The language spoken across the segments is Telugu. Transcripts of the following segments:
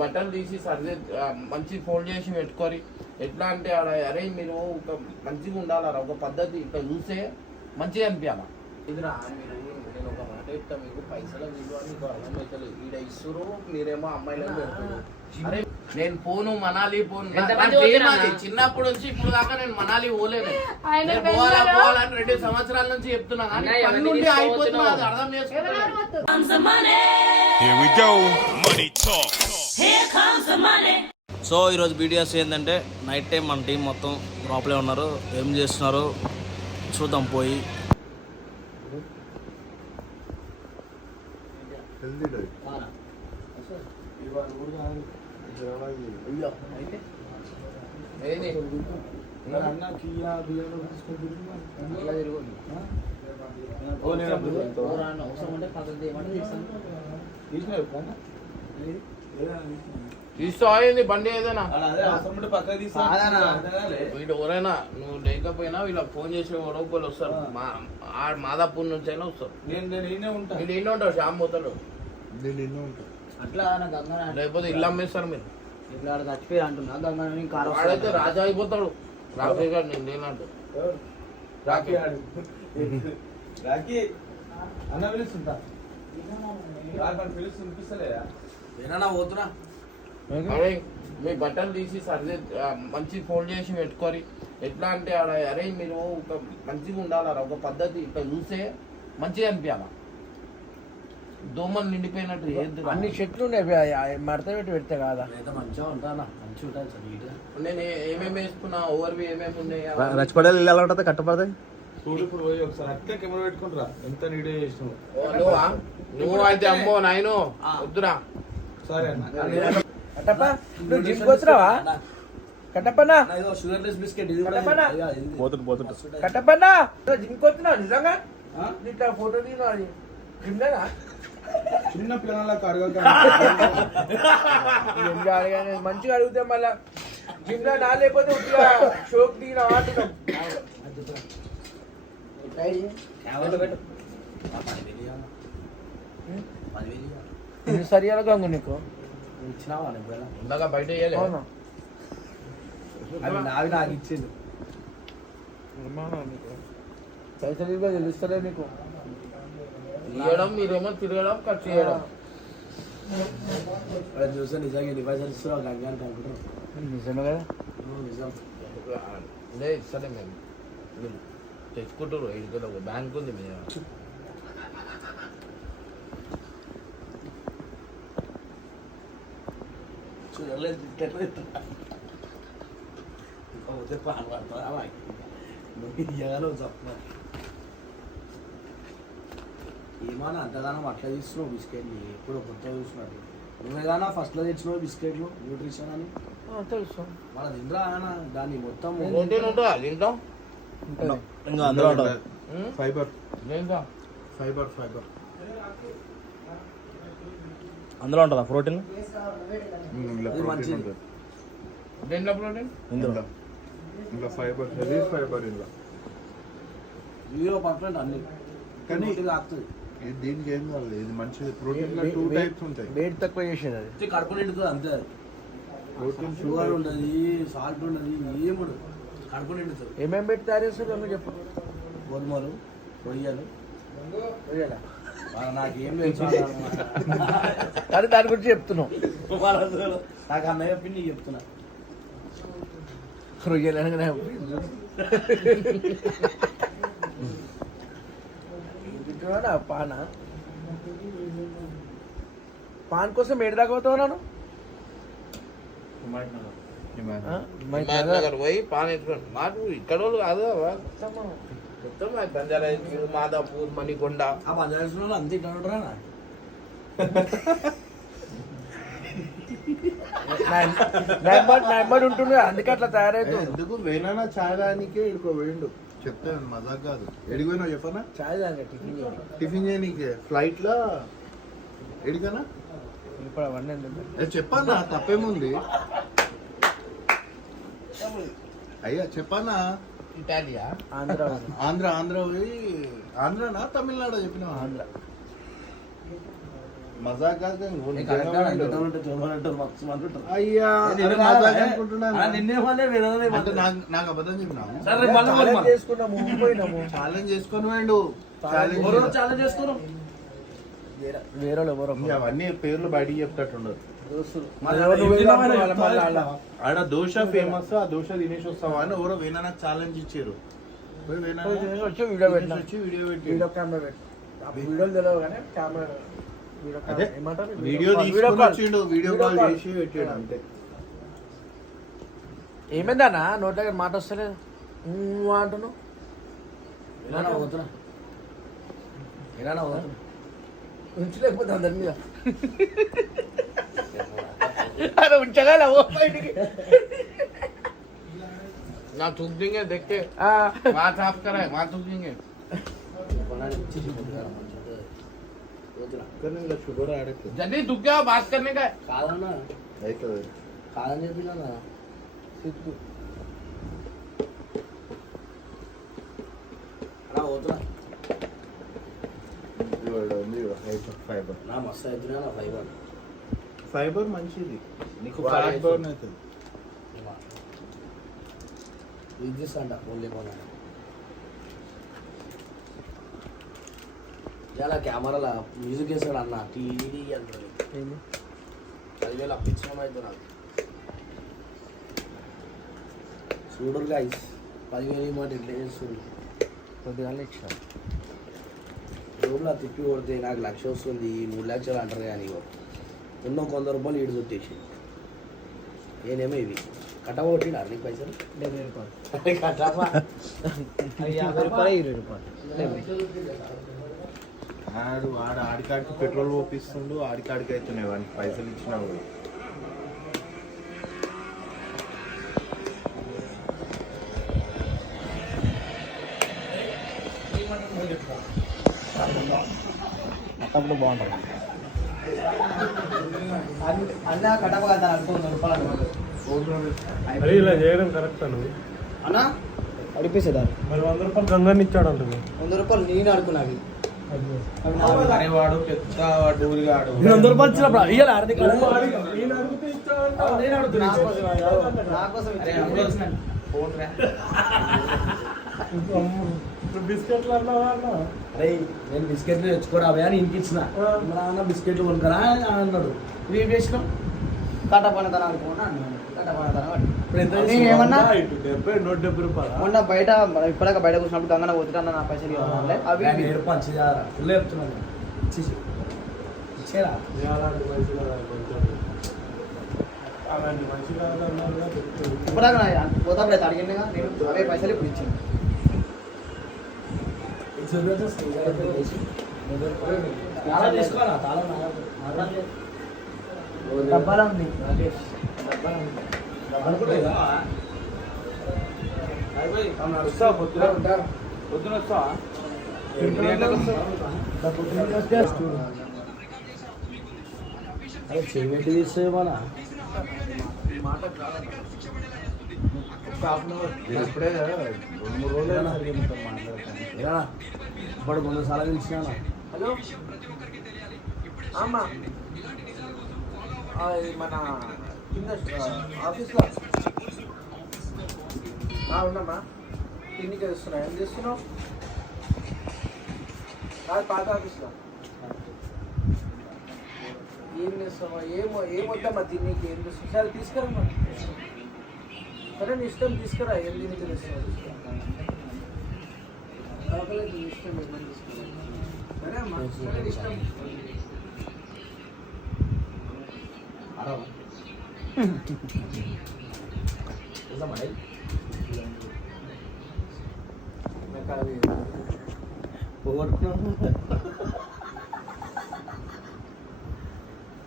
బట్టలు తీసి సర్ది మంచి ఫోల్డ్ చేసి పెట్టుకోరి. ఎట్లా అంటే ఆడ అరే మీరు ఒక మంచిగా ఉండాలరా, ఒక పద్ధతి ఇట్లా చూస్తే మంచిగా అనిపించాలా. ఇదిరా మీరు నేను ఒక మాట చెప్తా, మీకు పైసల విలువ మీకు అర్థం అవుతుంది. ఈడ ఇస్తురు, మీరేమో అమ్మాయిలను పెడుతున్నారు. అరే నేను పోను మనాలి పోను, చిన్నప్పటి నుంచి ఇప్పుడు దాకా నేను మనాలి పోలేను. పోవాలని 2 సంవత్సరాల నుంచి చెప్తున్నా కానీ పన్నుండి అయిపోతున్నా, అది అర్థం చేసుకుంటున్నాను. సో ఈరోజు వీడియోస్ ఏంటంటే నైట్ టైం మన టీం మొత్తం లోపలే ఉన్నారు. ఏం చేస్తున్నారు చూద్దాం పోయి. తీసుకోవాలి బండి ఏదైనా వీడు ఎవరైనా నువ్వు లేకపోయినా వీళ్ళకి ఫోన్ చేసి ఒకళ్ళు వస్తారు. మాదాపూర్ నుంచి అయినా వస్తారు. వీళ్ళు ఎన్నో ఉంటావు, శ్యామ్ పోతాడు అట్లా లేకపోతే ఇల్లు అమ్మేస్తారు. మీరు ఇట్లా చచ్చిపోయి అంటున్నా వాడైతే రాజా అయిపోతాడు. రాఖీ గారు నేను లేనంటు రాఖీ అన్న పిలుస్తుంటా పిలుస్తుందా పోతున్నా. అరే మీ బట్టలు తీసి సర్ది మంచి ఫోల్డ్ చేసి పెట్టుకోరి. ఎట్లా అంటే ఆడ అరే మీరు ఒక మంచిగా ఉండాలరా, ఒక పద్ధతి ఇట్లా చూస్తే మంచిగా అనిపించాలా. దోమలు నిండిపోయినట్టు అన్ని చెట్లు ఉన్నాయి, మడత పెట్టి పెడితే కాదా మంచిగా ఉంటానా, మంచిగా ఉంటుంది సార్. నేను ఏమేమి వేసుకున్నా, ఓవర్వి ఏమేమి ఉన్నాయి, రచ్చపడాలి ఎలా ఉంటుంది కట్టపడతాయి. ఇప్పుడు పోయి ఒకసారి అట్లే కెమెరా పెట్టుకుంటారా, ఎంత నీట్ చేసినావు. నువ్వు అయితే అమ్మో నాయను వద్దురా. సరే అన్న కట్టప్ప, నువ్వు జిమ్ పోతున్నావా? కట్టప్పన్నా షుగర్లెస్ బిస్కెట్ కట్టప్పన్నా జిమ్ పోతున్నావు నిజంగా? ఇట్లా ఫోటో దిగినా జిమ్ లేదా? చిన్న పిల్లలకు అడగక మంచిగా అడిగితే మళ్ళా జిమ్ లో నా లేకపోతే షోక్ దిగిన ఆడుతున్నాం. సరియాల గంగు నీకు ఇచ్చినావా? ఇందాక బయట నావి నాకు ఇచ్చింది. పైసలు ఇవ్వ తెలుస్తలే నీకు. ఇవ్వడం మీరేమో తిరగడం ఖర్చు చేయడం. చూస్తే నిజంగా ఎన్ని పైసలు ఇస్తున్నావు గంగానికి అనుకుంటున్నావు? నిజమే కదా, నిజం. లే ఇస్తలే మేము తెచ్చుకుంటారు. 5 కిలో బ్యాంక్ ఉంది మీద. ఏమన్నా అంతగానో అట్లా తీస్తున్నావు బిస్కెట్లు, ఎప్పుడు కొత్త చూస్తున్నాడు. నువ్వేగానా ఫస్ట్ లో తెచ్చినావు బిస్కెట్లు న్యూట్రిషన్ అని తెలుసు. మన తింటా దాన్ని మొత్తం తింటాం. అందులో ఉంటుంది ఫైబర్ ఫైబర్ అందులో ఉంటుందా ప్రోటీన్? దేంట్లో ప్రోటీన్? ఇందులో ఫైబర్, హెవీ ఫైబర్ ఇందులో 0% అన్ని. కానీ దీనికి ఏం కాదు, ఇది మంచిది. ప్రోటీన్ లో 2 టైప్స్ ఉంటాయి. వెయిట్ తక్కువ చేసేది అది. కడుపు నిండుతుంది అంతే. ప్రోటీన్ షుగర్ ఉండదు, సాల్ట్ ఉండదు, ఏముండదు, కడుపు నిండుతుంది. ఏమేమి పెట్టి తయారు చేస్తారు అన్నీ చెప్పు. గోధుమలు, రొయ్యలు నాకేం తెలుసు కానీ దాని గురించి చెప్తున్నావు. నాకు అన్నయ్య పిండి చెప్తున్నా. రొయ్యలు అనగానే పాన్ కోసం ఏడు దాకా పోతావు నన్ను పోయి పాన్ ఎత్తుకోండి. మాకు ఇక్కడ వాళ్ళు కాదు మొత్తం బంజారా మాదాపూర్, మణికొండ. ఆ బంజారా అంతే ఇట్లా ఉంటారా? నెంబర్ ఉంటుండే అందుకే అట్లా తయారైతుంది. ఎందుకు వేనా చాయ్ దానికే ఇడుకో వేయండు చెప్తాను, మజాక్ కాదు. ఎడిపోయినా చెప్పనా? చాయ్ దాని టిఫిన్ చేయనీకే ఫ్లైట్ లో ఎడికనా ఇప్పుడు అవన్నీ చెప్పన్నా, తప్పేముంది అయ్యా చెప్పన్నా. ఇటాలియా ఆంధ్ర ఆంధ్ర పోయి ఆంధ్రనా తమిళనాడు చెప్పినా? ఆంధ్ర మజాక్ కాదు కానీ నువ్వు నిజంగా కరెక్ట్గా వాడు. అంటారు, చోమని అంటారు, మస్తు మంది ఉంటారు. అయ్యా నేను అరే కాదా, మజాక్ ఏ? అనుకుంటున్నాను. ఆ, నిన్నేమనలే, వేరేవాళ్ళని అంటే ఏమనలే. నాకు అబద్ధం చెప్పినావు. సరే, రేపు మళ్ళీ ఛాలెంజ్ పోదాం. చేసుకున్నాము పోయినాము ఛాలెంజ్ చేసుకొని పోయిండు ఎవరో ఛాలెంజ్ చేసుకున్నాం. వేరే ఎవరో ఇంకా అవన్నీ పేర్లు బయటికి చెప్తట్టుండదు మళ్ళీ ఎవరు నువ్వు తిన్నావని చెప్తావా? ఆడ దోశ ఫేమస్ ఆ దోశ తినేసి వస్తావా అని ఎవరో వేనా నాకు ఛాలెంజ్ ఇచ్చారు పోయి వేనా వచ్చి వీడియో పెట్టినా వచ్చి వీడియో పెట్టి వీడియో కెమెరా పెట్టి వీడియోలు తెలియదు కానీ కెమెరా వీడియో అదే ఏమంటారు వీడియో తీసుకొని వచ్చిండు వీడియో కాల్ చేసి పెట్టాడు అంతే ఏమైందన్నా నోట్ దగ్గర మాట వస్తలేదు అంటున్నావు ఏదైనా పోతున్నా, ఏదైనా పోతున్నా. ఉంచలేకపోతే అందరి మీద अरे उनका ना वो ना थूक देंगे देख के वहाँ साफ करा है वहाँ थूक देंगे కొనాలి, ఇచ్చేసి పోతున్నారు, మంచిగా పోతున్నా. కానీ ఇలా షుగర్ ఆడకు जल्दी थूक क्या बात करने का है కాదన్నా, అవుతుంది కాదని చెప్పినా సిగ్గు. అలా పోతున్నా. ఫైబర్ నా మస్తు అవుతున్నా నా ఫైబర్. ఫైబర్ మంచిది నీకు వాడే ఫ్యాట్ బర్న్ అవుతుంది ఇది చేస్తా ఫోన్ లేకుండా ఇలా కెమెరాలో మ్యూజిక్ వేసాడు అన్న టీవీ అంటారు 10,000 అప్పించడం అయితే నాకు చూడరు గైస్ 10,000 మాట ఇట్లా చేస్తుంది కొద్దిగా ఇచ్చిన రూమ్లో తిప్పి కొడితే నాకు 1,00,000 వస్తుంది 3 లక్షలు అంటారు కానీ ఉన్న 100 రూపాయలు ఈడు చుట్టేసి నేనేమో ఇవి కట్టవ కొట్టినా నీకు పైసలు 70 రూపాయలు కట్టవా 50 రూపాయలు 20 రూపాయలు ఆడికాడికి పెట్రోల్ పోపిస్తుండు ఆడికాడికి అవుతున్నాయి వాడికి పైసలు ఇచ్చినా కూడా అప్పుడు బాగుంటుంది అన్న కట్టవ కదా అనుకో 100 రూపాయలు అరే ఇలా చేయడం కరెక్ట్ నువ్వు అన్న అడిపేసేదారు మరి 100 రూపాయలు గంగాన్ని ఇచ్చాడు అంటుంది 100 రూపాయలు నేను అనుకున్నావి అరే వాడు పెద్ద డూరిగాడు 100 రూపాయలు ఇచ్చినప్పుడు ఇయ్యాలి ఆర్థిక నేను అడిగితే ఇచ్చాడంట. నేను అడుగుతున్నా నా కోసం ఇప్పుడు బిస్కెట్లు అన్నావా అన్న అరే నేను బిస్కెట్లు తెచ్చుకోరా అవి అని ఇంటికి ఇచ్చిన మా నాన్న బిస్కెట్లు కొనుక్కరా అని అన్నాడు ఇవి వేసినాం కట్టపడతాను అనుకోండి అన్నాడు కట్టపడతాను ఇప్పుడు ఎంత ఏమన్నా ఇటు 70 170 రూపాయలు మొన్న బయట ఇప్పటిదాకా బయట కూర్చున్నప్పుడు గంగన పోతున్నా నా పైసలు ఇవ్వాలి అవి ఇవి. పంచిదారా ఫుల్ చెప్తున్నాను ఇచ్చేసి ఇచ్చేరా అలాంటి మనిషి కదా కొంచెం అలాంటి మనిషి కాదు అన్నారు ఇప్పటిదాకా పోతాప్పుడు అయితే అడిగిందిగా నేను అవే పైసలు ఇప్పుడు ఇచ్చింది తాళం తీసుకోవాలా తాళం డబ్బాలో ఉంది పొద్దున వస్తావా అరే చెవిటి తీసేమనా మాట ఇప్పుడే 2-3 రోజులు ఇప్పుడు 100 సార్లు పిలిచినా హలో అమ్మా మన కింద ఆఫీస్లో ఉన్నామ్మా క్లినిక్ చేస్తున్నా ఏం చేస్తున్నావు పాత ఆఫీస్లో ఏం చేస్తావా ఏమొద్దమ్మా తిన్నీకి ఏం చేస్తావు సరే తీసుకురమ్మా సరే నీ ఇష్టం తీసుకురా ఏం తినికి తెస్తున్నావు ఇష్టం ఏమని తీసుకురా సరే అమ్మా సరే నీ ఇష్టం నాకు అది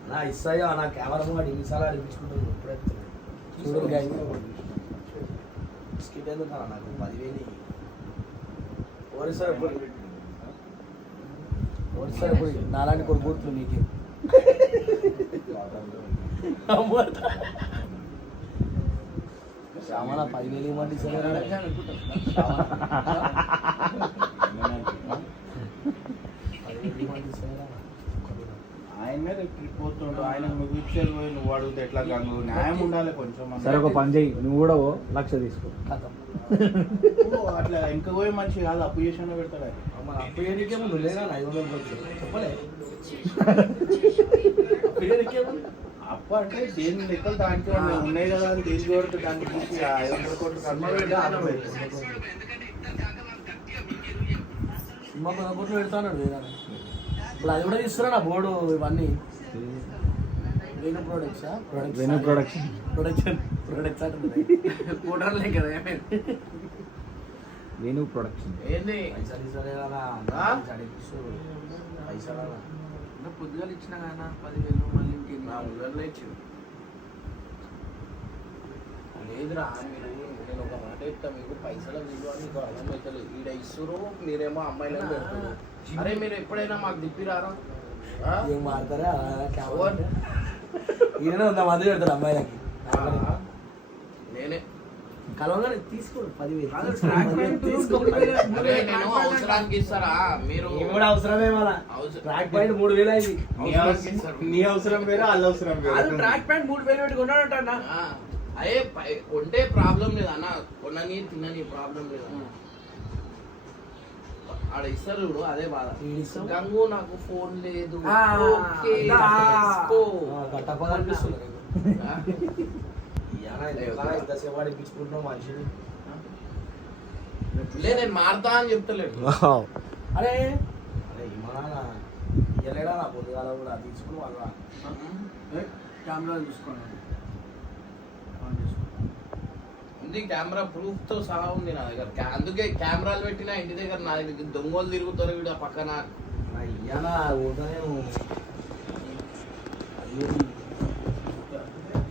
నా ఇస్తాయో నా కెమెరా వాడు ఇన్నిసార్లు అడిపించుకుంటాను ఎప్పుడైతే చూడు బిస్కెట్ ఎందుకు నాకు 10,000 ఓడిసారి ఇప్పుడు నాలాంటి కొడుకుతులు నీకు శ్యామల 10,000 ఇవ్వండి సరే ఆయన ఆయన మిగిల్చేది పోయి నువ్వు అడిగితే ఎట్లా గంగు న్యాయం ఉండాలి కొంచెం సరే ఒక పని చేయి, నువ్వు కూడా ఓ 1,00,000 తీసుకో. అట్లా ఇంకా పోయి మనిషి కాదు అప్పు చేసిన పెడతాడు ఆయన. మన అప్పు చేయడానికేమో నువ్వు లేదా 500 చెప్పలే అప్పు చేయడానికేమో అప్పు అంటే దేని లెక్కలు దానికి ఉన్నాయి కదా అని దేని కోరితే దాన్ని తీసి 500 కోట్లు కర్మ పెడితే ఆనందం అవుతుంది. సినిమా 10 కోట్లు పెడతాడు వేరే ఇప్పుడు అది కూడా తీసుకురా నా బోర్డు ఇవన్నీ వేణు ప్రొడక్ట్సా వెను ప్రొడక్షన్. ప్రొడక్ట్స్ అంటే కూటర్లే కదా ఏమైంది వెను ప్రొడక్షన్. ఏంది పైసలు ఇస్తలేదా ఆ? పైసలు పొద్దుగా ఇచ్చిన కదా 10,000 మళ్ళీ ఇంకేం నా ఉదర్లో ఇచ్చింది లేదురా మీరు నేను ఒక మాట చెప్తా మీకు పైసల విలువ మీకు అర్థం అవుతలేదు ఈడ ఇస్తురు మీరేమో అమ్మాయిలను పెడుతున్నారు అరే మీరు ఎప్పుడైనా మాకు తిప్పిరారా ఆ? ఏం మాడతారా ఎవరు? ఈయన 100 మంది పెడతారు అమ్మాయిలకి ఆ? నేనే కలవగానే తీసుకోడు 10,000 కాదు, తీసుకో అరే నేను అవసరానికి ఇస్తారా మీరు కూడా అవసరమే మన అవసరం- ట్రాక్ పాయింట్ 3,000 అయింది నీ అవసరం వేరే వాళ్ళ అవసరం వేరే. ట్రాక్ పాయింట్ 3,000 పెట్టి కొన్నాడంట అన్న ఆ, అయ్యే కొంటే ప్రాబ్లం లేదు అన్న కొనని తినని ప్రాబ్లం లేదు అన్న. ఆడ ఇస్తారు చూడు అదే బాధ ఈడిస్తాం. గంగు నాకు ఫోన్ లేదు ఆ, ఓకే, దా. తీసుకో. గట్టప్పగా అనిపిస్తుంది ఆ? ఎంతసేపు అడిపించుకుంటున్నావు మనిషిని లే నేను మారుతా అని చెప్తలేడు అరే అరే మన ఇయ్యలేడా నా పొద్దుగాల కూడా తీసుకుని వాళ్ళ కెమెరా చూసుకోండి. ఉంది కెమెరా ప్రూఫ్ తో సహా ఉంది నా దగ్గర అందుకే కెమెరాలు పెట్టిన ఇంటి దగ్గర నా దగ్గర దొంగలు తిరుగుతారు వీడు ఆ పక్కన ఇయ్యాల పోతానే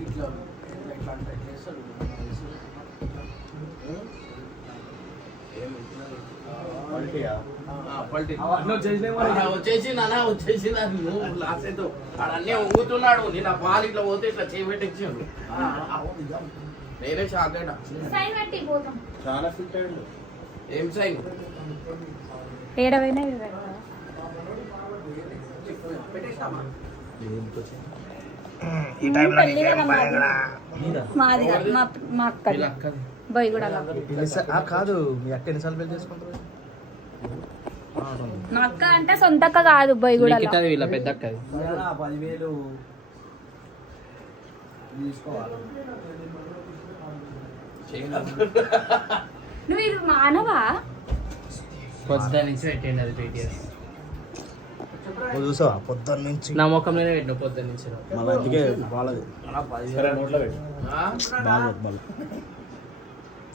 ఇట్లా ఇట్లా అంటే చేస్తాడు. క్వాలిటీయా? వచ్చేసి నాన్న వచ్చేసి నువ్వు లాస్ అయితే అన్నీ వంగుతున్నాడు నేను ఆ పాలు ఇట్లా పోతే ఇట్లా చేపెట్టించాడు నేనే షాక్ అయినా సైన్ పెట్టి పోతాం. చాలా ఫిట్ అయ్యిండు. ఏం సైన్ ఏడవైనా మాది కాదు, మా అక్కది బొయ్యి కూడా కాదు మీ అక్క ఎన్నిసార్లు పెళ్లి చేసుకుంటారు మా అక్క అంటే సొంత అక్క కాదు బొయ్యి కూడా వీళ్ళ పెద్ద అక్కది. 10,000 తీసుకోవాలి నువ్వు ఇది మానవా? పొద్దున్న నుంచి పెట్టండి అది పెట్టేది. చూసావా పొద్దున్న నుంచి నా ముఖంలోనే పెట్టిన పొద్దున్న నుంచి. మళ్ళీ అందుకే వాళ్ళది సరే నోట్లో పెట్టు.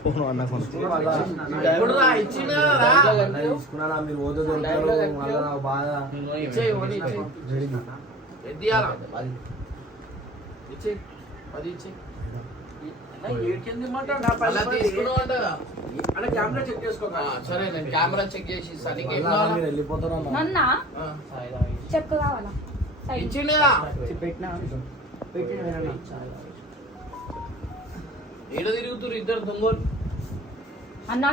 ఫోన్ అన్న ఇప్పుడు రా ఇచ్చిన రా తీసుకున్నా మీరు పోతే దొరుకుతారు మళ్ళీ నాకు బాధ ఇచ్చేయి ఓడి ఇచ్చేయి ఎద్దియాలా ఇచ్చేయి అది ఇచ్చేయి అలా తీసుకున్నావు అంట అంటే కెమెరా చెక్ చేసుకో సరే నేను కెమెరా చెక్ చేసి ఇస్తాను నీకేం మీరు కావాలా? వెళ్ళిపోతారు అన్న మొన్న ఆ, చెక్క కావాలా? సైన్. ఇచ్చిండుగా పెట్టినా ఏడ తిరుగుతురు ఇద్దరు దొంగలు అన్న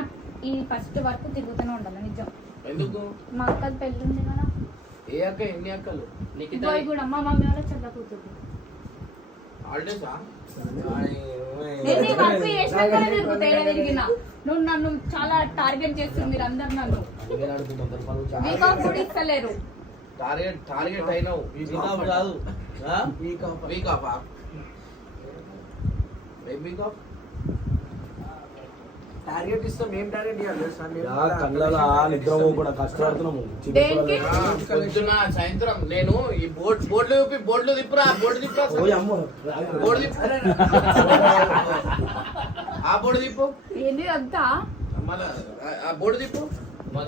ఈ ఫస్ట్ వరకు తిరుగుతూనే ఉండాలి నిజం. ఎందుకు మా అక్కది పెళ్ళి ఉంది కదా, ఏ అక్క ఎన్ని అక్కలు బొయ్యి కూడా మా మమ్మీ వాళ్ళ చెల్ల కూతురు. హాలిడేసా నేను ఈ వర్క్ చేసినాకనే తిరుగుతా, ఏడ తిరిగినా. నువ్వు నన్ను చాలా టార్గెట్ చేస్తుంది మీరు అందరు నన్ను. వీక్ ఆఫ్ కూడా ఇస్తలేరు. టార్గెట్ అయినావు కాదు వీక్ ఆఫ్ ఏం వీక్ ఆఫ్ టార్గెట్ ఇస్తాం. ఏం టార్గెట్ ఇవ్వాలి? కళ్ళ నిద్ర కూడా కష్టపడుతున్నాము దేనికి? పొద్దున సాయంత్రం నేను ఈ బోర్డులు తిప్పురా బోర్డు తిప్పురా బోర్డు తిప్పు ఆ బోర్డు తిప్పు ఏంది అంతా? మళ్ళా ఆ బోర్డు తిప్పు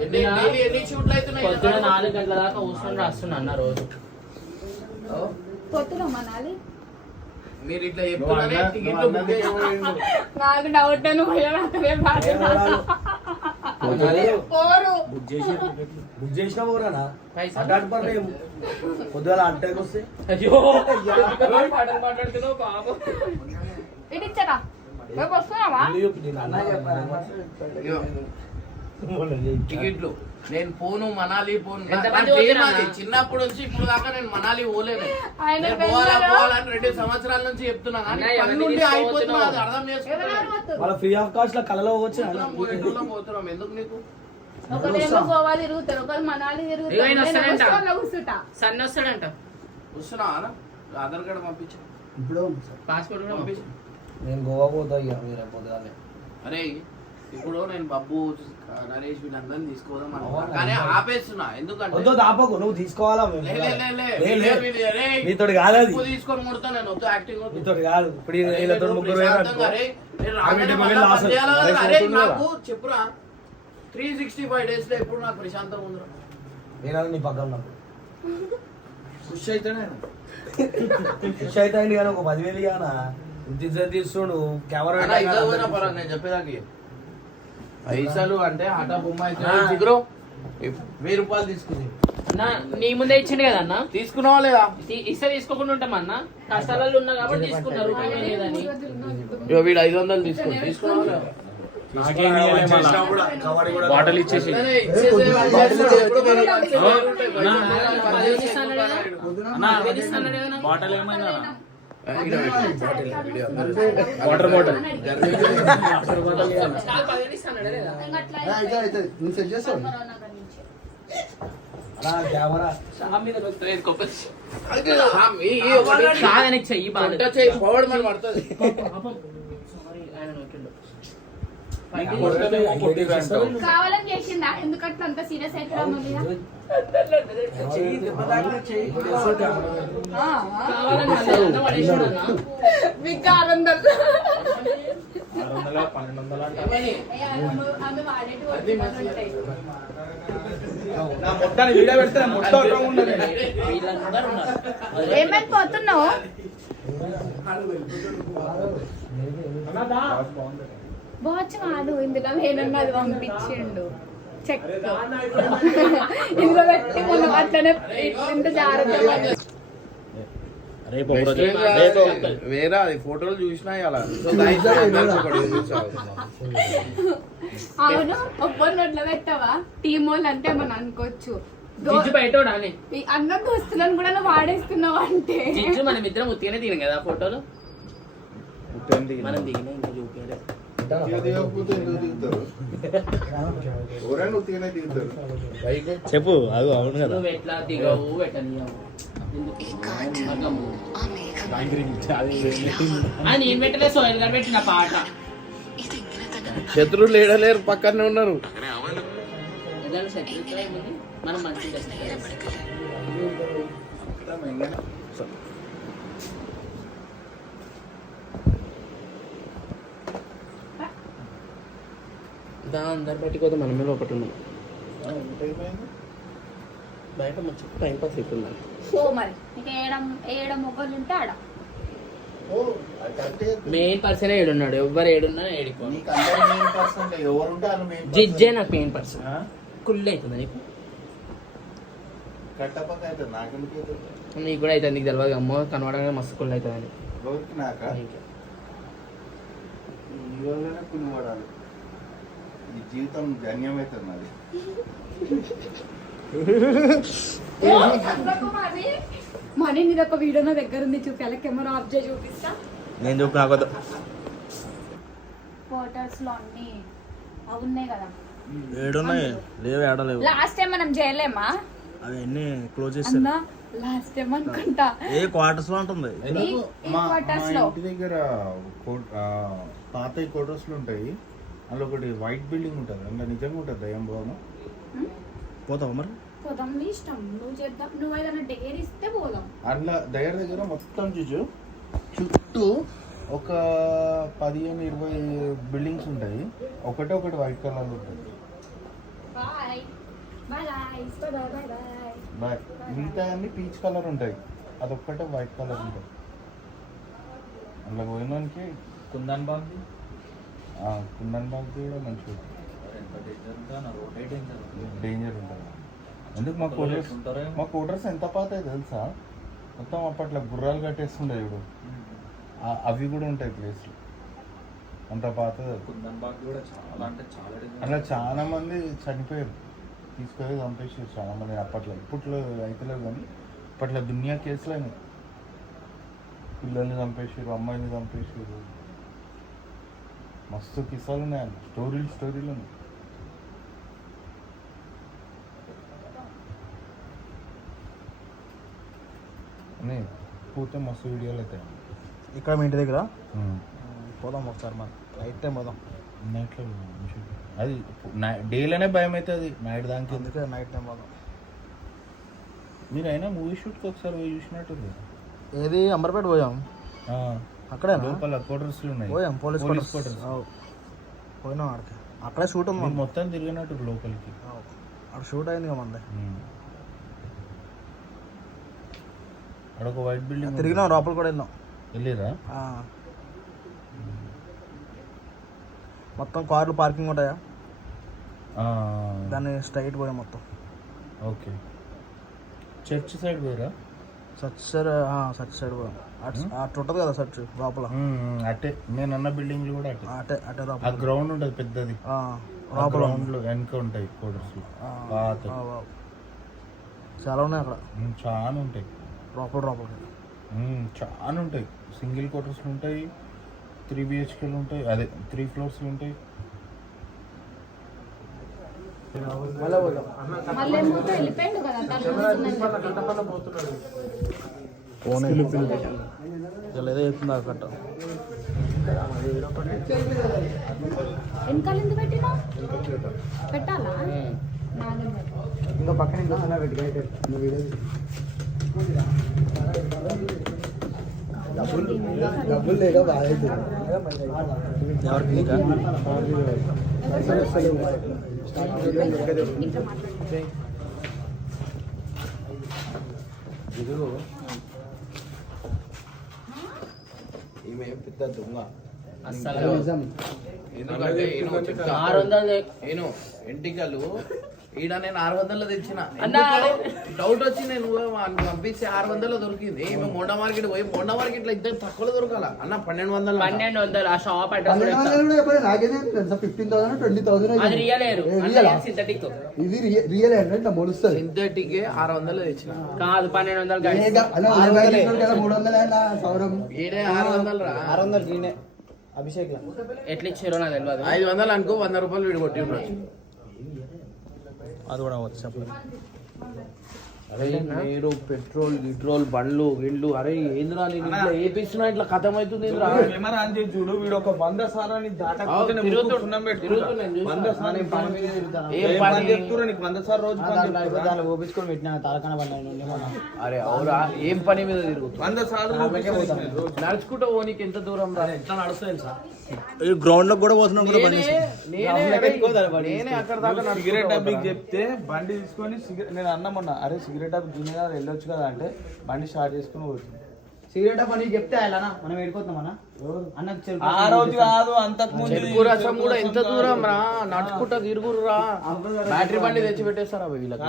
ఎన్ని షూట్లు అవుతున్నాయి పొద్దున 4 గంటల దాకా కూర్చొని రాస్తున్నా అన్న రోజు. పొత్తులో మనాలి. మీరు ఇట్లా చెప్తున్నానే టికెట్లు బుక్ చేసి నాకు డౌట్ నువ్వు పోరు. బుక్ చేసినా పోరానా పైసలు? అడ్డాడు పడలేము పొద్దుగాల అడ్డాకి వస్తే అయ్యో పాటలు మాట్లాడుతున్నావు బాబు. ఇటు ఇచ్చారా? రేపు వస్తున్నావా? ఇగో, టికెట్లు నేను పోను మనాలి పోను ఎంతమంది నా dream పోతున్నా? అది. చిన్నప్పటి నుంచి ఇప్పుడు దాకా నేను మనాలి పోలేను ఆయన నేను పోవాలా వెళ్ళారా? పోవాలని 2 సంవత్సరాల నుంచి చెప్తున్నా కానీ అన్నయ్య, పని ఎవరిని నుండి అయిపోతున్నా తీసుకుపోతున్నావు? అది అర్థం ఎవరెవరు చేసుకుంటున్నా పోతున్నారు? వాళ్ళ ఫ్రీ ఆఫ్ కాస్ట్ లో కళలో వచ్చి పోయేటోళ్ళం పోతున్నాం ఎందుకు నీకు ఒకరేమో గోవా తిరుగుతారు ఒకరు మనాలి తిరుగుతారు ఇగో ఈయన నేను వస్తాడంట. అవసరంలో కూర్చుంటా. సన్ వస్తాడంట. వస్తున్నావా ఆధార్ కార్డు పంపించు ఇప్పుడు పాస్పోర్ట్ కూడా పంపించు. నేను గోవా పోతా ఇక మీరు పొద్దుగానే. అరే ఇప్పుడు నేను బబ్బు నరేష్ వీళ్ళందరినీ తీసుకోదాం అనుకున్నా కానీ ఆపేస్తున్నా ఎందుకంటే వద్దు ఆపకు, నువ్వు తీసుకోవాలా మేము లే, లే, లే, లే. లే, లే. రే, నీతోటి కాదు అది. చెప్పు తీసుకొని ముడతా నేను వద్దు యాక్టింగ్ వద్దు. నీతోటి కాదు ఇప్పుడు అరే, వీళ్ళతో నువ్వు ముగ్గురు ప్రశాంతంగా, అరే, నేను రాగానే ఆమె మళ్ళా లాస్ పని చేయాలి కదా. నరేష్ అరే, పోతుంది నాకు చెప్పురా 365 days లో ఎప్పుడు నాకు ప్రశాంతంగా ఉందిరా నేను నీ పక్కన ఉన్నప్పుడు ఖుషి అయితేనే ఖుషి అయితే అయింది కానీ ఒక 10,000 ఇవ్వనా ఇంత ఇజ్జత్ తీస్తుండు కెమెరా అన్నా, ఇంకా పోయినా పర్వాలేదు, నేను చెప్పేదానికి పైసలు అంటే ఆట బొమ్మ అయితే జిగురు 1000 రూపాయలు తీసుకుంది అన్న నీ ముందే ఇచ్చిండు కదా అన్న. తీసుకున్నావా లేదా ఇస్తే తీసుకోకుండా ఉంటాం అన్న. కష్టాలలో ఉన్నా కాబట్టి తీసుకున్నారు. రూపాయి లేదని. ఇగో వీడు 500 తీసుకుని తీసుకున్నావా లేదా? బాటలు ఇచ్చేసి అరే, ఇచ్చేసే వాళ్ళు చేస్తారు. ఎప్పుడు మనం బాటల్ ఏమైనా వాటర్ బాటిల్ కెమెరా కాదని చెయ్యి బాధ. వంట చేయి, forward మనం పడుతుంది. కావాలని చేసిందా ఎందుకంటే అంత సీరియస్ అవుతున్నావు కావాలని మళ్ళీ అన్న పడేసాడు అన్న. మీకు 600 ఆమె వాడేటి ఉంటాయి. వీడియో పెడితే మొత్తం వీళ్ళందరూ ఉన్నారు. ఏమైనా పోతున్నావు బాచ్ కాదు ఇందులో వేనన్నా అది పంపించిండు చెక్ ఇందులో పెట్టి మొన్న అట్లనే ఇంత జాగ్రత్తగా రేపు వేరే అది ఫోటోలు చూసినా ఇలా అవును ఒప్పందం అట్లా పెట్టావా టీమ్ వాళ్ళు అంటే మనం అనుకోవచ్చు జిజ్జు బయటోడా అని. ఈ అందరు దోస్తులను కూడా నువ్వు వాడేస్తున్నావు అంటే జిజ్జు మనం ఇద్దరం ఉత్తిగానే దిగినాం కదా ఆ ఫోటోలు. మనం దిగినా ఇంకా చూపించలేదు. ఎవరైనా ఉత్తిగానే దిగుతారు. చెప్పు అది అవును కదా నువ్వు ఎట్లా దిగవు పెట్టనియవు నేను పెట్టలే సోయల్ గారు పెట్టిన పాట. శత్రువులు ఏడలేరు పక్కనే ఉన్నారు ఏదైనా శత్రుత్వం ఏముంది? మనం మంచి చేస్తాం. అందరు బయటకు మన మీద ఒకటి ఉన్నాం బయట మంచి టైం పాస్ అవుతుంది. ఓ మరి నీకు ఏడ మొగ్గలు ఉంటే ఆడ మెయిన్ పర్సన్ ఏడున్నాడు. ఎవ్వరు ఏడున్నా ఏడిపో. నీకు అందరూ మెయిన్ పర్సన్ ఎవరుంటే వాళ్ళు మెయిన్ జిజ్జే నాకు మెయిన్ పర్సన్. కుళ్ళు అవుతుంది నీకు. కట్టపక్క అవుతుంది నాకెందుకు అవుతుంది నీకు కూడా అవుతుంది. నీకు తెలియదు అమ్మో కనబడగానే మస్తు కుళ్ళు అవుతుంది. ఎవరికి నాక ఇవాళనే కుళ్ళు పడాలి. ఈ జీవితం ధన్యమవుతుంది నాది. మనీ మీద ఒక వీడియో నా దగ్గర ఉంది చూపించాలి కెమెరా ఆఫ్ చేసి చూపిస్తా నేను చూపు నాకు ఫోటోస్ లో అన్ని అవున్నాయి కదా ఏడున్నాయి లేవు ఏడలేవు లాస్ట్ టైం మనం చేయలేమా అవి అన్ని క్లోజ్ చేస్తారు అన్నా లాస్ట్ టైం అనుకుంటా ఏ క్వార్టర్స్ లో ఉంటుంది ఈ quarters లో. ఇంటి దగ్గర పాత కోటర్స్లు ఉంటాయి. అందులో ఒకటి వైట్ బిల్డింగ్ ఉంటుంది. అందులో నిజంగా ఉంటుంది దయ్యం భవనం. పోతావా మరి పోదాం నీ ఇష్టం నువ్వు చేద్దాం నువ్వు ఏదైనా డేర్ ఇస్తే పోదాం అందులో దగ్గర మొత్తం చుట్టూ ఒక 15-20 బిల్డింగ్స్ ఉంటాయి. ఒకటే ఒకటి వైట్ కలర్ ఉంటుంది. Bye bye guys bye bye bye bye మిగతా అన్ని పీచ్ కలర్ ఉంటాయి. అదొక్కటే వైట్ కలర్ ఉంటుంది. అందులో పోయినానికి కుందన్ బాబు కుందన్ బాగ్ కూడా మంచిగా డేంజర్ ఉంటుంది. ఎందుకు మా కోటర్స్ ఎంత పాతాయి తెలుసా? మొత్తం అప్పట్లో గుర్రాలు కట్టేస్తుండే చూడు అవి కూడా ఉంటాయి ప్లేస్లు. అంత పాతది. అట్లా చాలా మంది చనిపోయారు, తీసుకొని చంపేసారు చాలా మంది అప్పట్లో. ఇప్పట్లో అవుతలేవు కానీ అప్పట్లో దునియా కేసులు అయినాయి. పిల్లల్ని చంపేసారు, అమ్మాయిని చంపేసారు. మస్తు కిసాలు ఉన్నాయండి, స్టోరీలు ఉన్నాయి. అని పోతే మస్తు వీడియోలు అవుతాయి. ఇక్కడ మీ ఇంటి దగ్గర పోదాం ఒకసారి, మనం నైట్ టైం పోదాం. నైట్లో అది డేలోనే భయం అవుతుంది, నైట్ దానికి. అందుకే నైట్ టైం పోదాం. మీరు అయినా మూవీ షూట్కి ఒకసారి పోయి చూసినట్టుంది. ఏది అంబర్పేట పోయాం, అక్కడే లోపల క్వార్టర్స్లు ఉన్నాయి. పోయాం, పోలీస్ క్వార్టర్స్ పోయినాం ఆడికి. అక్కడే షూట్ ఉంది, మీరు మొత్తం తిరిగినట్టు లోపలికి. అక్కడ షూట్ అయింది కదా మంది. అక్కడ ఒక వైట్ బిల్డింగ్ తిరిగినాం, లోపల కూడా వెళ్ళాం. వెళ్ళిరా? మొత్తం కార్లు పార్కింగ్ ఉంటాయా, దాన్ని స్ట్రైట్ పోయాం మొత్తం. ఓకే. చర్చ్ సైడ్ పోయారా? సచ్ సైడ్ పోయాం. అటు ఉంటుంది కదా సచ్ లోపల, అటే నేను అన్న బిల్డింగ్లు కూడా అటే. అటే ఆ లోపల గ్రౌండ్ ఉంటుంది పెద్దది, గ్రౌండ్ లో వెనక ఉంటాయి క్వార్టర్స్. చాలా ఉన్నాయి అక్కడ, చాలా ఉంటాయి లోపల చాలా ఉంటాయి. సింగిల్ క్వార్టర్స్లు ఉంటాయి, 3 BHKలు ఉంటాయి, అదే 3 ఫ్లోర్స్లు ఉంటాయి. మళ్ళీ ఏమవుతా వెళ్ళిపోయిండు కదా ఏదో చెప్తుంది కట్ట. వెనకాల ఎందుకు పెట్టినా పెట్టాలా ఇంకా పక్కన ఇంకా పెట్టి డబ్బులు లేక బాగా ఈమె పెద్ద దొంగ. అస్సలు ఎందుకంటే నేను ఎంటికలు ఈడ నేను 600 తెచ్చిన. డౌట్ వచ్చి నేను పంపిస్తే 600 దొరికింది. ఈమె మొండ మార్కెట్ పోయి మొండ మార్కెట్ లో ఇద్దరు తక్కువలో దొరకాల అన్న 1200 ఆ షాప్ అడ్రస్ అది సింథటిక్, ఇది రియల్ అంటే మొలుస్తుంది. సింథటిక్ 600 తెచ్చిన కాదు 1200 ఈడే 600 రా. 600 అభిషేక్ ఎట్లా ఇచ్చారో నాకు తెలియదు. 500 అనుకో, 100 రూపాయలు వీడు కొట్టి ఉండొచ్చు. అది కూడా చెప్పలేదు. అరే మీరు పెట్రోల్ గిట్రోల్ బండ్లు గిళ్ళు, అరే ఏంద్రా నేను ఇట్లా ఏపిస్తున్నా ఇట్లా ఖతం అవుతుంది. చూడు వీడు ఒక 100 సార్లు దాటకపోతే ఊపించుకొని పెట్టినా తారకన పడ్డా. అరే అవురా, ఏం పని మీద తిరుగుతుంది? 100 సార్లు నడుచుకుంటూ పోనీకి ఎంత దూరం రా, ఎట్లా నడుస్తుంది సార్? గ్రౌండ్ లో కూడా పోతున్నాం కూడా నేనే అక్కడ దాకా సిగరెట్ డబ్బికి చెప్తే బండి తీసుకొని నేను అన్నమన్నా, అరే సిగరెట్ డబ్బు దునియా వెళ్ళొచ్చు కదా అంటే బండి స్టార్ట్ చేసుకుని పోతుంది. సిగరెట్ పని చెప్తే అలా మనం వెళ్ళిపోతాం అన్న. ఆ రోజు కాదు, అంతకు ముందు చెరుకు రసం కూడా ఎంత దూరం రా, నడుచుకుంటా తిరుగురు రా. బ్యాటరీ బండి తెచ్చి పెట్టేస్తారా వీళ్ళకి?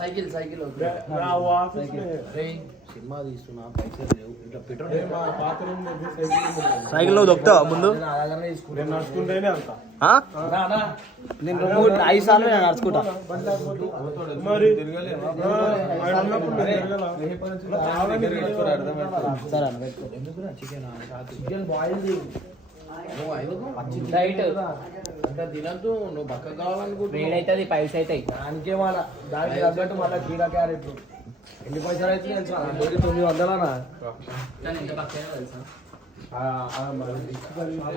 సైకిల్ సినిమా తీస్తున్నా, పైసలు లేవు, ఇట్లా పెట్రోల్ సైకిల్ లో దొక్కుతావా ముందు? నడుచుకుంటేనే అంత నేను 5 సార్లు నేను నడుచుకుంటా. మరి సరే అన్న పెట్టుకో. చికెన్ బాయిల్ రైట్ తినద్దు, నువ్వు పక్క కావాలనుకుంటున్నావు. వేడైతుంది, పైసలు అవుతాయి. దానికే మళ్ళా దానికి తగ్గట్టు మళ్ళీ కీరా క్యారెట్ ఎన్ని పైసలు అయితే తెలుసా? 900 అన్న.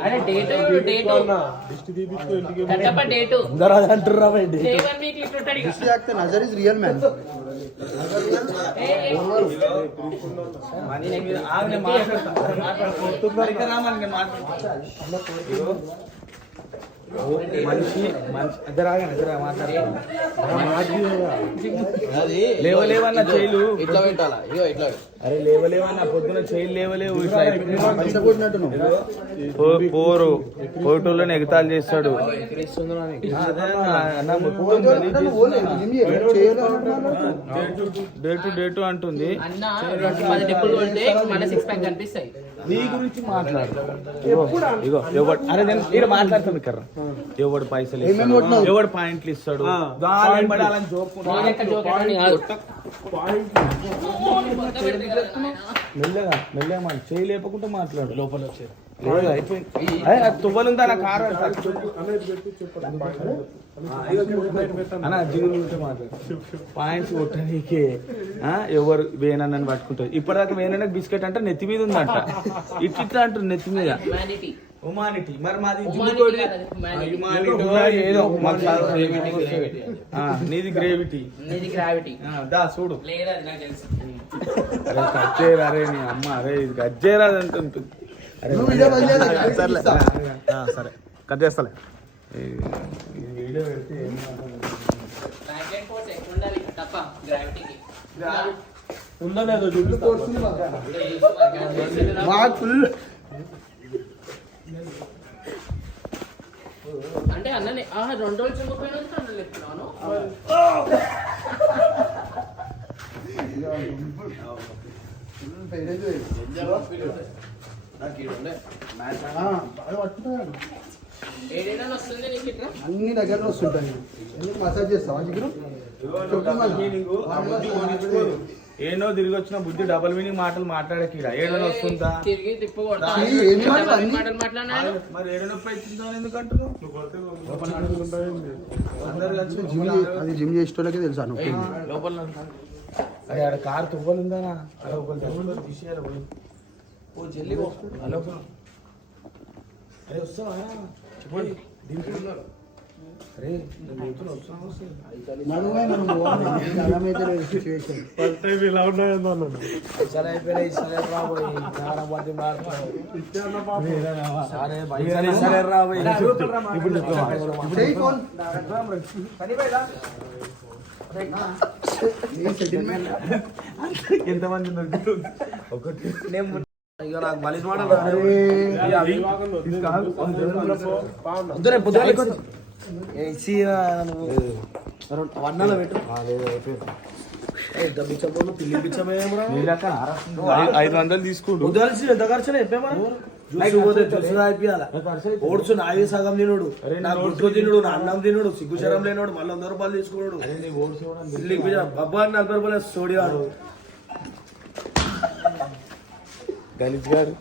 అరే డేటు డేటు అందరూ అది అంటుర్రా ఏంటి? నజర్ ఇస్ రియల్ మ్యాన్. లేవలేవన్న చేయలు ఇట్లా పెట్టాలా? ఇగో ఇట్లా అరే లేవలేవన్నా పొద్దున చేయలు లేవలేవు ఇట్లా పోరు పోటోళ్ళని ఎగతాలు చేస్తాడు. డేటు అంటుంది. అన్న 10 డెప్పులు కొడితే మన 6 ప్యాక్ కనిపిస్తాయి. నీ గురించి మాట్లాడు. ఇగో ఎవడు అరే నేను ఇక్కడ మాట్లాడతాను ఇక్కడ. ఎవడు పైసలు ఇస్తాడు, ఎవడు పాయింట్లు ఇస్తాడు, మెల్లగా మెల్లగా మాట చేయి లేపకుండా మాట్లాడు. లోపల వచ్చారు అయిపోయింది. తువ్వలుందా నా కారు అన్న జిగురు గురించి మాట్లాడు. పాయింట్స్ కొట్టడానికి ఎవరు వేనన్నని పట్టుకుంటారు. ఇప్పటిదాకా వేనన్న బిస్కెట్ అంటే నెత్తి మీద ఉందంట. ఇట్లా అంటారు నెత్తి మీద. హ్యుమానిటీ మరి మాది ఏదో నీది గ్రేవిటీ దా చూడు. అరే కచ్చేరా అరే నీ అమ్మ అరే ఇది కచ్చేరా అంటుంది. సరే కట్ చేస్తలే. వీడియో పెడితే ఉందో లేదో ఫుల్ అంటే అన్ననే 2 రోజులు చిమ్మపోయిన అన్న చెప్తున్నాను. అన్ని దగ్గరలో వస్తుంటాయి. ఎందుకు మసాజ్ చేస్తావా చిగురు? ఏనో తిరిగి వచ్చిన బుద్ధి డబల్ మీనింగ్ మాటలు మాట్లాడకి ఏడో వస్తుందా తిరిగి తిప్పకూడదు. మరి ఏడో నొప్పి వచ్చిందా ఎందుకు అంటున్నావు? అది జిమ్ చేసేటోళ్ళకే తెలుసాను. లోపల అరే ఆడ కారు తువ్వలుందా తీసేయాలి. అరే వస్తావా చెప్పండి. ఎంతమంది ఒకటి ఇక నాకు మలిసి మాట వన్నాలో పెట్టు. పిల్లి పిచ్చమే 500 తీసుకోడు. తెలిసి ఎంత ఖర్చు ఓడ్చు నావే సగం తినడు, నా గుడ్డు తినడు, నా అన్నం తినడు, సిగ్గుచరం లేనోడు, మళ్ళీ 100 రూపాయలు తీసుకున్నాడు. బాబా 40 రూపాయలు సోడియాడు గలీజ్ గారు.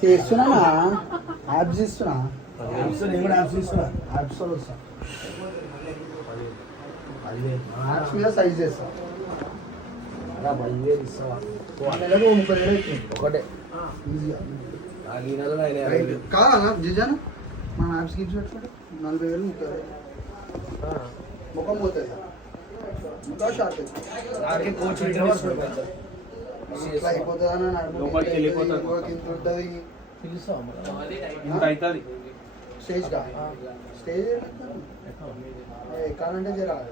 చేస్తున్నా యాప్స్ ఇస్తున్నా యాప్స్ మీద సైజ్ చేస్తా. ఒకటే కాదన్నా జిజాను మన యాప్స్ గిప్స్ పెట్టుకుంటే 40,000 30,000 ముఖం పోతుంది. ఇంకా షార్ట్ స్టేజ్ స్టేజ్ ఎక్కాలంటే జరాలి.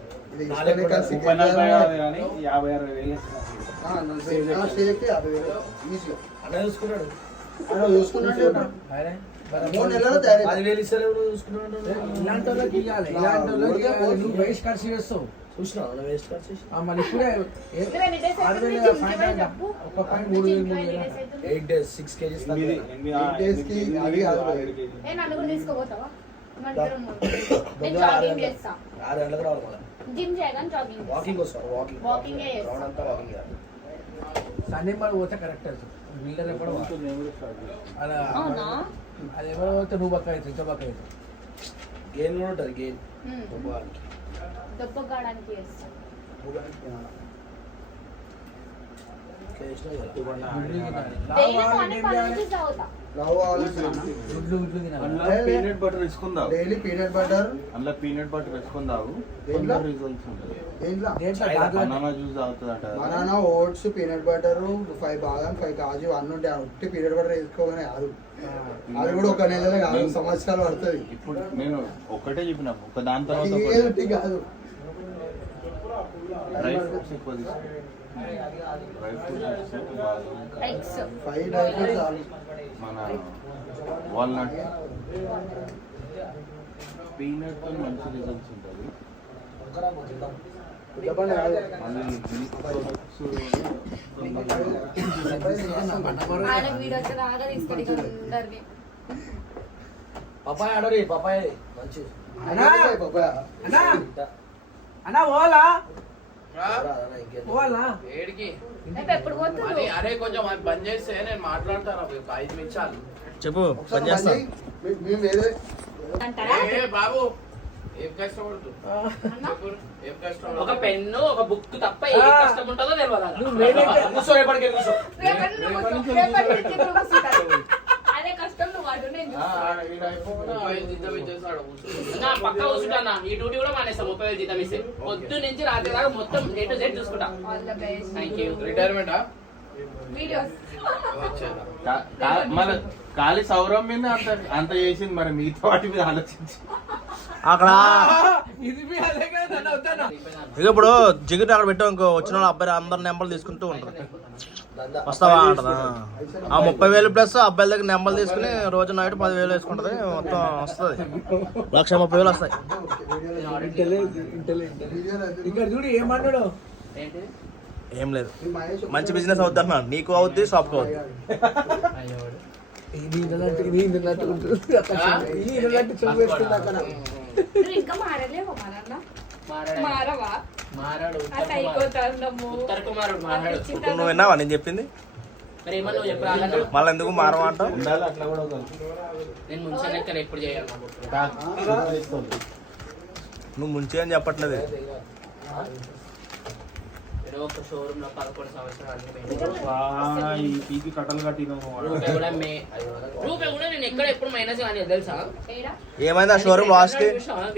స్టేజ్ ఎక్కితే 50,000 ఈజీగా అలా చూసుకున్నాడు. అలా చూసుకున్నాడు 3 నెలలు 10,000 ఇస్తారు. ఇలాంటి వాళ్ళకి ఇవ్వాలి. ఇలాంటి వాళ్ళకి నువ్వు వేస్ట్ ఖర్చు చేస్తావు. చూసినావు వేస్ట్ ఖర్చు మళ్ళీ ఇప్పుడే 8 days 6 kgs 8 days కి అది 6 గంటలకు రావాలి. మళ్ళీ వాకింగ్ వస్తాను. వాకింగ్ రౌండ్ అంతా వాకింగ్ సండే మరి పోతే కరెక్ట్ వీళ్ళర్ ఎప్పుడు అలా అది ఎవరో పోతే నువ్వు పక్క అవుతుంది ఇంకో పక్క అవుతుంది. గేమ్ కూడా ఉంటుంది. గేమ్ డైలీ మార్నింగ్ 10 నుంచి తాగుతా. పీనట్ బటర్ వేసుకుందాం, డైలీ పీనట్ బటర్, అందులో పీనట్ బటర్ వేసుకుందావు, దేంట్లో? రిజల్ట్స్ ఉంటుంది. దేంట్లో? బనానా జ్యూస్ తాగుతుందంట. బనానా, ఓట్స్, పీనట్ బటర్, 5 బాదం, 5 కాజు అన్నీ ఉంటాయి. ఉట్టి పీనట్ బటర్ వేసుకోగానే కాదు, అది కూడా ఒక నెలలో కాదు, సంవత్సరాలు పడుతుంది. ఇప్పుడు నేను ఒక్కటే చెప్పిన, ఒక దాని తర్వాత ఏది ఉట్టి కాదు. డ్రై ఫ్రూట్స్ ఎక్కువ తీసుకో, డ్రై ఫ్రూట్స్ బాదం, ఎగ్స్ 5 డ్రై ఫ్రూట్స్ చాలు. మన వాల్నట్, పీనట్ తో మంచి రిజల్ట్స్ ఉంటుంది. చెప్పండి కాదు. మళ్ళీ మిల్క్ ప్రొడక్ట్స్ ఆయన వీడియో వచ్చి రాగా తీసుకొని అందరివి. పప్పాయ ఆడరి, పప్పాయ మంచి. అన్నా, అన్నా ఓలా ఆ? ఓలా ఏడికి రేపు ఎప్పుడు పోతుంది? అని అరే కొంచెం అది బంద్ చేస్తే నేను మాట్లాడతాను ఒక 5 నిమిషాలు. చెప్పు ఒకసారి పని చేస్తా. మళ్ళీ మేము వేరే అంటారా? ఏ బాబు ఏం కష్టపడుతు చెప్పు, ఏం కష్టం ఒక పెన్ను ఒక బుక్ తప్ప ఏ కష్టం ఉంటుందో తెలియదు. కూర్చో, రేపటికి కూర్చో. రేపటి నుంచి నువ్వు కూర్చుంటావు. అదే కష్టం నువ్వు వాడు నేను నా పక్క కూర్చుంటా, ఈ డ్యూటీ కూడా మానేస్తా. 30,000 జీతం ఇస్తే పొద్దు నుంచి రాత్రి దాకా మొత్తం A to Z చూసుకుంటా. All the best. Thank you. రిటైర్మెంటా వీడియోస్ మన ఖాళీ సౌరం మీద అంత అంత చేసింది, మరి మిగతా వాటి మీద ఆలోచించి అక్కడ ఇది మీ అదే కదా, నన్ను వద్దానా? ఇక ఇప్పుడు జిగిట్ అక్కడ పెట్టాం, ఇంకో వచ్చిన వాళ్ళు అబ్బాయి అందరు నెంబర్లు తీసుకుంటూ ఉంటారు. వస్తావా అంటదా? ఆ 30,000 ప్లస్ అబ్బాయిల దగ్గర నెంబర్లు తీసుకుని రోజు నైట్ 10,000 వేసుకుంటది, మొత్తం వస్తుంది 1,30,000 వస్తాయి. ఇక్కడ చూడు ఏమన్నాడు. ఏంటిది? ఏం లేదు, మంచి బిజినెస్ అవుద్ది అన్నాడు. నీకు అవుద్ది, షాప్కి అవుద్ది. నువ్వు ఇంకా మారలేవు మారన్నా? మారవా? మారాడు ఆ సైకోతాండము. ఉత్తర కుమారుడు మారాడు. ఇప్పుడు నువ్వు విన్నావా నేను చెప్పింది? మరి ఏమన్నా నువ్వు చెప్పు రాలన్నా? మళ్ళీ ఎందుకు మారవా అంటావు? ఉండాలి, అట్లా కూడా ఒక నేను ముంచే లెక్కలు ఎప్పుడు చేయాలి? నువ్వు ముంచే అని చెప్పట్లేదు. ఏదో ఒక షోరూమ్ లో 11 సంవత్సరాలు ఈ పీకి కట్టలు కట్టినాము. రూపాయి కూడా నేను ఎక్కడ ఎప్పుడు మైనస్ కానీ తెలుసా? ఏడా? ఏమైంది ఆ షోరూమ్ లాస్ట్ కి?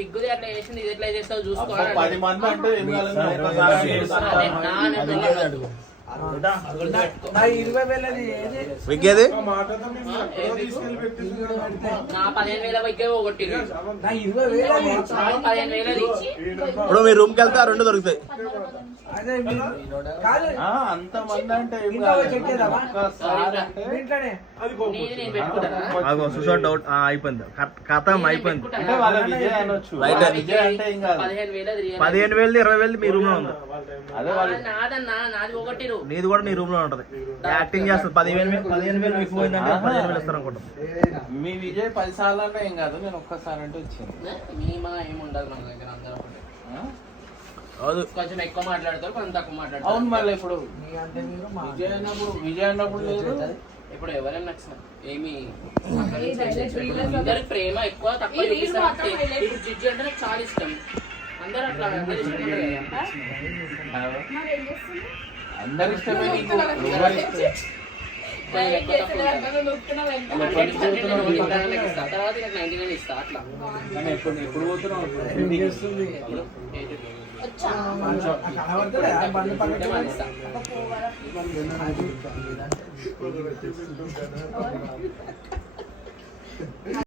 విగ్గుది అట్లా చేసింది, ఇది ఎట్లా చేస్తావు చూసుకో. 10 మంది అంటే ఏం కాలేదు, ఒక్కసారి చేస్తాను. నా 20,000 ఏది? విగ్గేది నా 15,000 విగ్గే ఒకటి నా 20,000 15,000 ఇచ్చి ఇప్పుడు మీ రూమ్కి వెళ్తే ఆ 2 దొరుకుతాయి. అదే కాదు, అంత మంది అంటే ఏం ఇంట్లో కాలేదు. చెక్ చేద్దామా? ఒక్కసారి అంటే ఇంట్లోనే నేను పెట్టుకుంటానా? సుషా డౌట్ అయిపోయింది, కథం అయిపోయింది. అంటే వాళ్ళ విజయ్ అనొచ్చు. రైట్. వాళ్ళ విజయ్ అంటే ఏం కాదు. 15,000 15,000 20,000 మీ రూమ్ లో ఉంది. అదే వాళ్ళు నాదన్నా, నాది ఒకటి నీది కూడా నీ రూమ్ లో ఉంటది. యాక్టింగ్ చేస్తుంది. 15,000 మీకు పోయిందంటే 15,000 ఇస్తారు అనుకుంటాం. మీ విజయ్ 10 సార్లు అంటే ఏం కాదు, నేను ఒక్కసారి అంటే వచ్చింది. మేమా ఏముండదు మన దగ్గర, అందరూ ఒకటి. అవును, కొంచెం ఎక్కువ మాట్లాడతారు, కొంచెం తక్కువ మాట్లాడతారు. అవును, మళ్ళీ ఇప్పుడు నీ అంటే మీరు మా విజయ్ అన్నప్పుడు లేదు. ఇప్పుడు ఎవరైనా నచ్చిన ఏమి ఈ డైరెక్ట్ వీడియోస్ అందరి ప్రేమ ఎక్కువ తక్కువ ఈ రీల్ చూపిస్తారు. మాత్రం highlight. ఇప్పుడు జిజ్జు అంటే నాకు చాలా ఇష్టం. అందరూ అట్లా అందరూ ఇష్టపడరు కదా. మరి ఏం చేస్తుంది? అందరి ఇష్టమే నీకు. డైరెక్ట్ చేసేది అందరూ నొక్కుతున్నావు వెంట. 100 ఇస్తా, తర్వాత నాకు 99 ఇస్తా అట్లా. ఎప్పుడు పోతున్నావు? ఏం చేస్తుంది? వచ్చా? కనబడతలే బండి పక్కన అంటే ఇస్తా. పోవాలా?